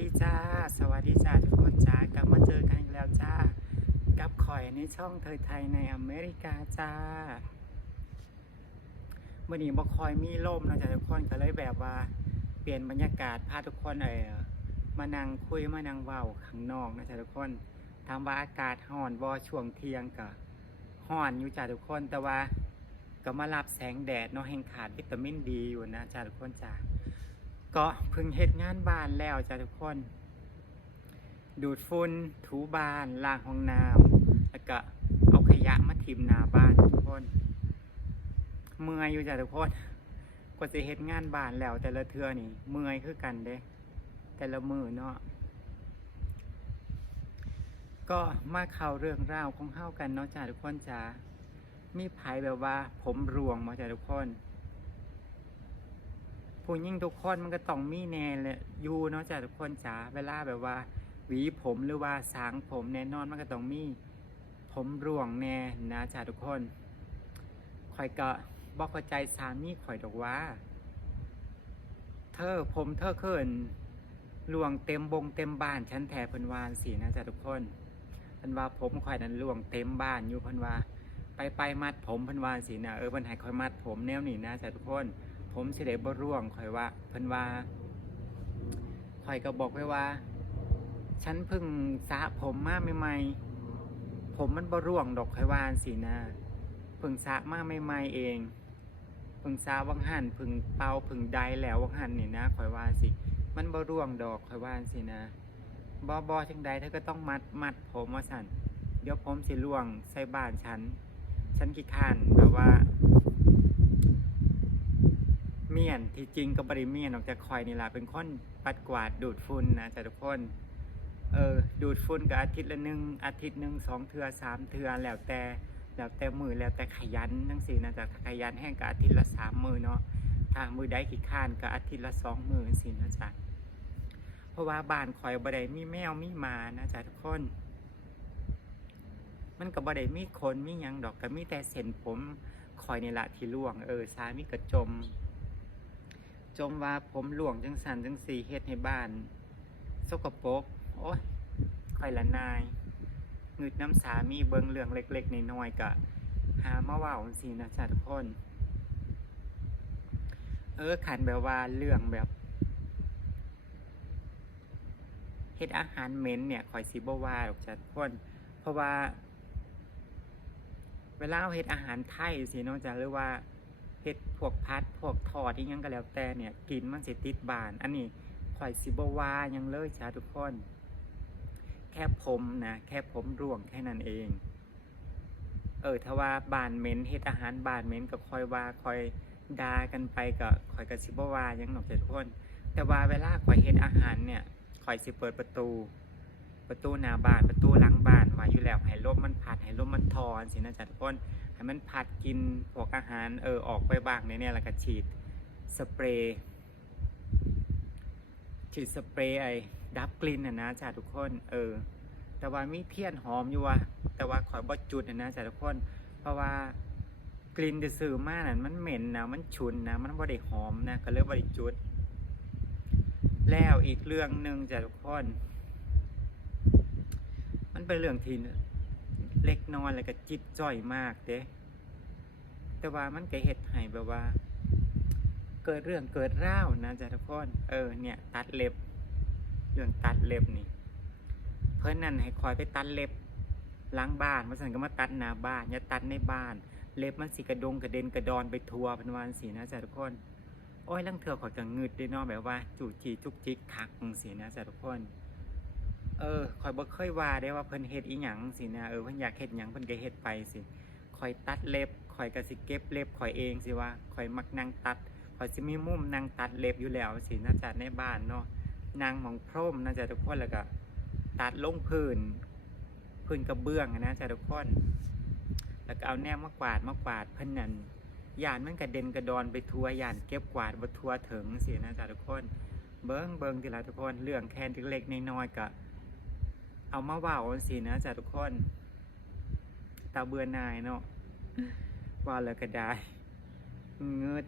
ดีจ้า สวัสดีจ้าทุกคนจ้ากลับมาเจอกันอีกแล้วจ้า กับข่อยในช่องเทยไทยในอเมริกาจ้าเมื่อนี้บ่คอยมีลมนะจ้าทุกคนก็เลยแบบว่า เปลี่ยนบรรยากาศพาทุกคนเออมานั่งคุยมานั่งเว้าข้างนอกนะจ้าทุกคนถามว่าอากาศร้อนบ่ช่วงเที่ยงก็ร้อนอยู่จ้าทุกคนแต่ว่าก็มารับแสงแดดเนาะแห่งขาดวิตามินดีอยู่นะจ้าทุกคนจ้า ก็เพิ่งเฮ็ดงานบ้านแล้วจ้ะทุกคน ดูดฝุ่นถูบ้านล้างห้องน้ำแล้วก็เอาขยะมาทิมหน้าบ้านทุกคน เมื่อยอยู่จ้ะทุกคนกว่าจะเฮ็ดงานบ้านแล้ว แต่ละเทื่อนี่เมื่อยคือกันเด้ แต่ละมือเนาะก็มาเข้าเรื่องราวของเฮากันเนาะจ้ะทุกคนจ้ามีไผแบบว่าผมร่วงมาจ้ะทุกคน ผู้ยิ่งทุกคนมันก็ต้องมีแน่แหละอยู่เนาะจ้ะทุกคนจ๋าเวลาแบบว่า หวีผมหรือว่าสางผมแน่นอนมันก็ต้องมี ผมร่วงแน่นะจ้ะทุกคนข่อยก็บอกเข้าใจสามีข่อยดอกว่า เธอผมเธอเขินล่วงเต็มบงเต็มบ้านฉันแถเพิ่นวาจั่งสีนะจ้ะทุกคนเพิ่นว่าผมข่อยนั้นล่วงเต็มบ้านอยู่เพิ่นว่า ไปไปมัดผมเพิ่นวาจั่งสีนะเออเพิ่นให้ข่อยมัดผมแนวนี้นะจ้ะทุกคน ผมสิได้บ่ร่วงข่อยว่าเพิ่นว่าข่อยก็บอกไว้ว่า ฉันเพิ่งสระผมมาใหม่ๆผมมันบ่ร่วงดอกข่อยว่าสินะเพิ่งสระมาใหม่ๆเองเพิ่งสระวังหันเพิ่งเป่าเพิ่งใดแล้ววังหันนี่นะข่อยว่าสิ มันบ่ร่วงดอกข่อยว่าสินะบ่บ่จังใดเธอก็ต้องมัดมัดผมว่าสั่นเดี๋ยวผมสิร่วงใส่บ้านฉัน ฉันขี้ข้านแบบว่า มียนที่จริงก็บริเมียนออกจากคอยนี่แหละเป็นคนปัดกวาดดูดฝุ่นนะจ้ะทุกคนเออดูดฝุ่นก็อาทิตย์ละหนึ่งอาทิตย์หนึ่งสองเทือสามเทือแล้วแต่แล้วแต่มือแล้วแต่ขยันทั้งสี่นะจ๊ะถ้าขยันแห้งก็อาทิตย์ละสามมือเนาะถ้ามือได้ขี้ข้านก็อาทิตย์ละสองมือสินะจ๊ะเพราะว่าบ้านคอยบไดมีแมวมีหมานะจ๊ะทุกคน มันก็บไดมีคนมียังดอกก็มีแต่เส้นผมคอยนี่ละที่ล่วง เออสามีกระจม จมว่าผมหลวงจังสันจังสีเฮ็ดให้บ้าน สกปรกโอ้ยคอยละนายงึดน้ำสามีเบิงเรื่องเล็กๆในน้อยกะ หามาว่าจังสีนะจ๊ะทุกคน เออขันแบบว่าเรื่องแบบเฮ็ดอาหารเหม็นเนี่ยคอยสิบว่าดอกจ้ะทุกคน เพราะว่า เวลาเฮ็ดอาหารไทยสิเนาะจ้ะหรือว่า เฮ็ดพวกพัดพวกทอดที่ยังก็แล้วแต่เนี่ยกลินมันสิติดบาน อันนี้ข่อยสิบวายังเลยจ้าทุกคน แค่ผมนะแค่ผมร่วงแค่นั้นเอง เออถ้าว่าบานเหม็นเฮ็ดอาหารบานเหม็นก็คอยว่าคอยดากันไปก็คอยกับสิบวายังหนอกจ้ะทุกคน แต่ว่าเวลาข่อยเฮ็ดอาหารเนี่ยข่อยสิเปิดประตู ประตูหน้าบานประตูหลังบานไว้อยู่แล้วให้ลมมันพัดให้ลมมันทอนสินะจ๊ะทุกคน ให้มันผัดกินพวกอาหารเออออกไปบ้างเนี่ยแล้วก็ฉีดสเปรย์ฉีดสเปรย์ไอ้ดับกลิ่นนะนะจ้ะทุกคนเออ แต่ว่ามีเทียนหอมอยู่ว่ะแต่ว่าขอยบดจุดนะนะจ้ะทุกคน เพราะว่ากลิ่นจะสื่อมากน่ะมันเหม็นนะมันฉุนนะมันบ่ได้หอมนะก็เลยบ่ได้จุด แล้วอีกเรื่องหนึ่งจ้ะทุกคน มันเป็นเรื่องที่ เล็กน้อยแล้วก็จิตจ้อยมากเด้แต่ว่ามันก็เฮ็ดให้แบบว่า เกิดเรื่องเกิดร่าวนะจ๊ะทุกคนเออเนี่ย ตัดเล็บเรื่องตัดเล็บนี่ เพิ่นนั่นให้คอยไปตัดเล็บล้างบ้านมาสั่นก็มาตัดหน้าบ้านอย่าตัดในบ้าน เล็บมันสิกระดงกระเด็นกระดอนไปทัวเป็นวาจั่งสีนะจ๊ะทุกคนโอ้ยลังเถื่อขอยกังงึดเด้นาะแบบว่า จู่จีจุกจิกคักสีนะจ๊ะทุกคน เออคอยบ่เคยว่าได้ว่าเพิ่นเฮ็ดอีหยังสินะเออเพิ่นอยากเฮ็ดหยังเพิ่นก็เฮ็ดไปสิคอยตัดเล็บคอยก็สิเก็บเล็บคอยเองสิว่าคอยมักนั่งตัดคอยสิมีมุมนั่งตัดเล็บอยู่แล้วสิน่าจะในบ้านเนาะนางหมองพรมน่าจะทุกคนแล้วก็ตัดลงพื้นพื้นกระเบื้องนะจะทุกคนแล้วก็เอาแนวมากวาดมากวาดเพิ่นนั่นยานมันกระเด็นกระดอนไปทัวยานเก็บกวาดบ่ทัวถึงสินะจ้ะทุกคน เบิ่งเบิ่งทีละทุกคนเรื่องแค่เล็กน้อยๆก็ เอามาว่าวันสินะจ้ะทุกคนตาเบื่อหนายเนาะว่าแล้วก็ได้เงืด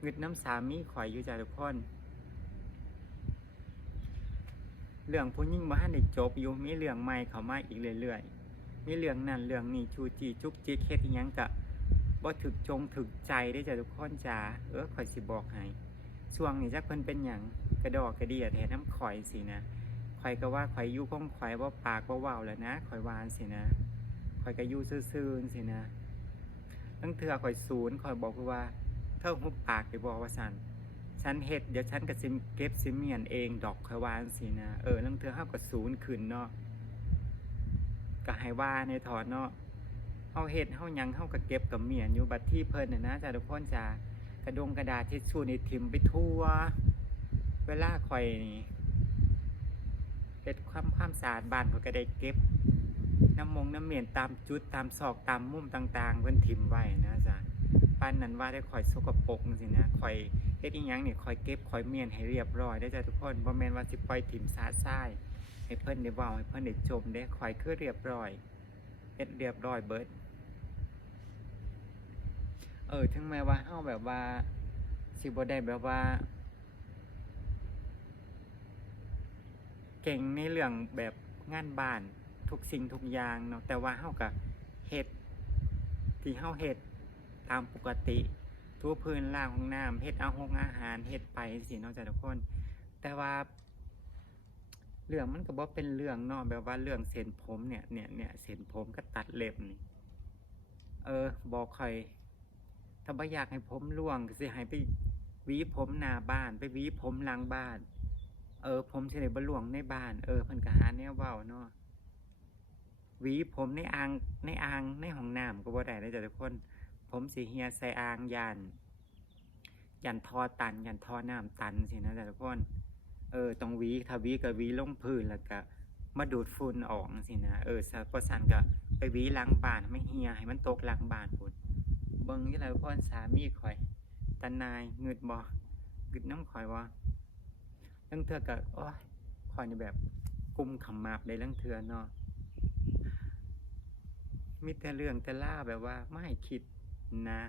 เงืดน้ำสามีข่อยอยู่จ้ะทุกคน เรื่องผู้หญิงบ่ทันได้จบอยู่มีเรื่องใหม่เข้ามาอีกเรื่อยๆมีเรื่องนั้นเรื่องนี้ชูจีจุกจิกเฮ็ดอิหยังก็บ่ถึกจงถึกใจได้อจ้ะทุกคนจ้าเออข่อยสิบอกให้ช่วงนี้จักเพิ่นเป็นหยังกระดอกกระเดียแท้น้ำข่อยสินะ ข่อยก็ว่าข่อยยู่ข้องข่อยบ่ปากบ่เว้าแล้วนะข่อยวาจั่งสินะข่อยก็ยู่ซื่อๆสินะตั้งเทื่อข่อยศูนย์ข่อยบอกว่าเธอหุบปากได้บ่ว่าซั่นฉันเฮ็ดเดี๋ยวฉันก็สิมเก็บสิเมียนเองดอกคอยวาจั่งสินะเออลังเทือเฮาก็ศูนย์ขึ้นเนาะก็ให้ว่าในถอนเนาะเฮาเฮ็ดเฮายังเฮาก็เก็บกับเมียนอยู่บัดที่เพิ่นน่ะนะจ้าทุกคนจ้ากระดงกระดาษทิชชู่นี่ทิมไปทั่ว เวลาข่อยนี่ ฮ็ดความความสะอาดบ้านเขาก็ได้เก็บน้ำมงน้ำเมียนตามจุดตามซอกตามมุมต่าง ๆเพิ่นทิ่มไว้นะจ้ะปานนั้นว่าได้ข่อยสกปรกจังซี่นะข่อยเฮ็ดอีหยังนี่คอยเก็บคอยเมียนให้เรียบร้อยได้จ้ะทุกคนบ่แม่นว่าสิปล่อยถิ่มสาดทรายให้เพิ่นได้เว้าให้เพิ่นได้จมได้คอยคือเรียบร้อยเฮ็ดเรียบร้อยเบิดเออถึงแม้ว่าเฮาแบบว่าสิบ่ได้แบบว่า เก่งในเรื่องแบบงานบ้านทุกสิ่งทุกอย่างเนาะแต่ว่าเฮาก็เฮ็ดที่เฮาเฮ็ดตามปกติทั่วพื้นล่างของน้ำเฮ็ดเอาหงอาหารเฮ็ดไปสิเนาะจ้ะทุกคน แต่ว่าเรื่องมันก็บ่เป็นเรื่องเนาะแบบว่าเรื่องเส้นผมเนี่ยเนี่ยเนี่ยเส้นผมก็ตัดเล็บนี่เออบอกใครถ้าบ่อยากให้ผมร่วงก็สิให้ไปหวีผมหน้าบ้าน ไปหวีผมหลังบ้าน เออ ผมสิได้บ่ร่วงในบ้าน เออเพิ่นก็หาแนวเว้าเนาะหวีผมในอ่างในอ่างในห้องน้ำก็บ่ได้เด้จ้ะทุกคน ผมสีเฮียใส่อ่างยันยันทอตันยันทอน้ำตันสินะแต่ทุกคนเออตรงหวีถ้าวีกับวีลงพื้นแล้วก็มาดูดฝุ่นออกสินะเออสัประสานก็ไปหวีล้างบ้านไม่เฮียให้มันตกล้างบ้านพุ่นเบิ่งที่ไรพ่นสามีข่อยตานายเงืดบ่งึดน้ำข่อยว่า ลังเทือก็โอ้ยข่อยในแบบกุมขมับเลยลังเทือเนาะมีแต่เรื่องแต่ล่าแบบว่าไม่คิดนะ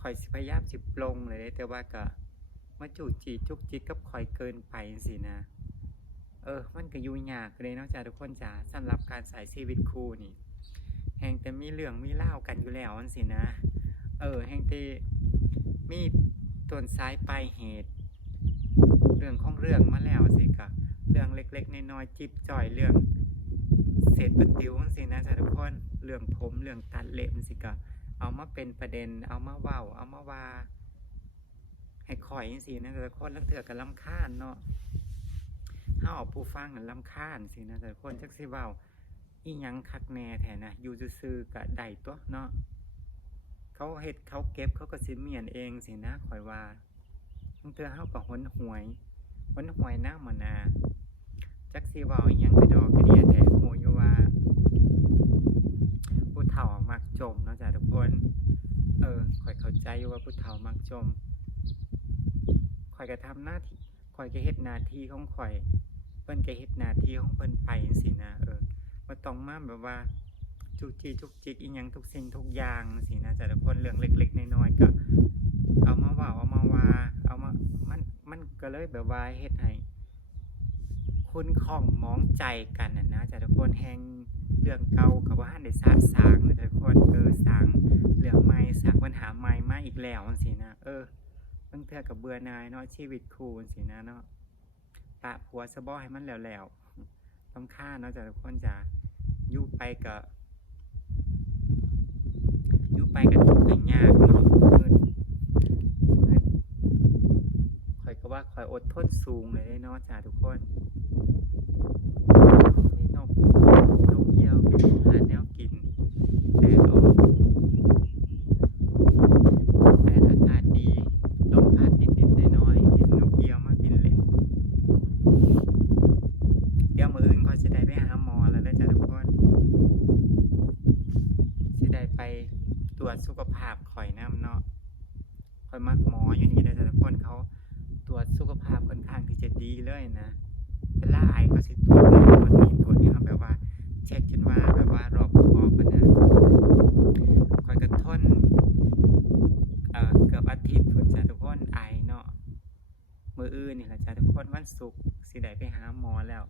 คอยสิพยายามสิปลงเลยแต่ว่าก็มาจูจีจุกจิกกับคอยเกินไปสินะ เออ มันก็ยุ่งยากเลยเนาะจ้าทุกคนจ้าสำหรับการใส่ชีวิตคู่นี่แห่งแต่มีเรื่องมีเล่ากันอยู่แล้วอันสินะ เออ แห่งแต่มีต้นสายปลายเหตุ เรื่องของเรื่องมาแล้วสิกะเรื่องเล็กๆน้อยๆจิบจ่อยเรื่องเศษประติวจังสินะจ้าทุกคนเรื่องผมเรื่องตัดเล็บจังสิกะเอามาเป็นประเด็น เอามาเว้าเอามาว่า ให้ข่อยจังซี่นะแต่ละคนลังเถื่อกันลำคาญเนาะเฮาเอาผู้ฟังกันลำคาญสินะแต่ละคนจักสิเว้าอีหยังคักแน่แท้นะอยู่ซื่อๆก็ได้ตัวเนาะเขาเฮ็ดเขาเก็บเขาก็สิเมียนเองสินะข่อยว่าลังเถื่อเฮาก็หนหวย หนหวยน้ำมันนาจักสิเว้าอีหยังกระดอกกระเดียแท้ฮู้อยู่ว่าผู้เฒ่ามักจมเนาะจ้ะทุกคน เออข่อยเข้าใจอยู่ว่าผู้เฒ่ามักจมข่อยก็ทำหน้าที่ข่อยก็เฮ็ดหน้าที่ของข่อยเพิ่นก็เฮ็ดหน้าที่ของเพิ่นไปจังซี่นะเออบ่ต้องมาแบบว่าจุกจิกจุกจิกอีหยังทุกสิ่งทุกอย่างจังซี่นะจ้ะทุกคนเรื่องเล็กๆน้อยๆก็ เอามาว้าเอามาว่าเอามา ก็เลยแบบว่าเฮ็ดให้คุณของมองใจกันนะนะจ้ะทุกคนแฮงเรื่องเก่ากับว่าได้สาสางนะทุกคนเออสางเรื่องใหม่สางปัญหาใหม่มาอีกแล้วจังซี่นะเออบางเทื่อกับเบื่อนายเนาะชีวิตคู่จังซี่นะเนาะปะผัวซะบ่ให้มันแล้วแล้วๆต้องค่าเนาะจ้ะทุกคนจ้ะอยู่ไปก็อยู่ไปก็ทุกข์ให้ยากเนาะเงินเงินข่อยก็ ว่าคอยอดทนสูงเลยเนาะจ้ะทุกคนมีนกนกเยี่ยวเป็นอาหารแนวกินแดดออกแดดอากาศดีลมพัดนิดๆน้อยๆเห็นนกเหยี่ยวมาบินเล่นเดี๋ยวมื้ออื่นก็สิได้ไปหาหมอแล้วเด้อจ้ะทุกคนสิได้ไปตรวจสุขภาพข่อยน้ำเนาะข่อยมักหมออยู่นี่เด้อจ้ะทุกคนเขาตรวจสุขภาพค่อนข้างที่จะดีเลยนะ เวลาไอเขาสิตรวจนั่นตรวจนี่ตรวจนี่เขาแบบว่า เช็คจนว่าแบบว่ารอบคอบกันนะคอยกระทนเอ่อเกือบอาทิตย์พุ่นจ้ะทุกคนไอเนาะมืออื่นนี่แหละจ้ะทุกคน วันศุกร์สิได้ไปหาหมอแล้ว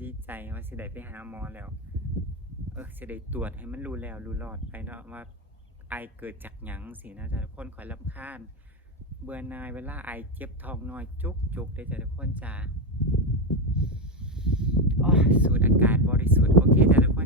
ดีใจว่าสิได้ไปหาหมอแล้ว เออสิได้ตรวจให้มันรู้แล้วรู้รอดไปเนาะว่าไอเกิดจากหยังสินะแต่ทุกคนขอยรำคาญเบื่อนายเวลาไอเจ็บท้องน้อยจุกจุกได้จ้ะทุกคนจ้าอ้ยสูดอากาศบริสุทธิ์โอเคจ้ะทุกคน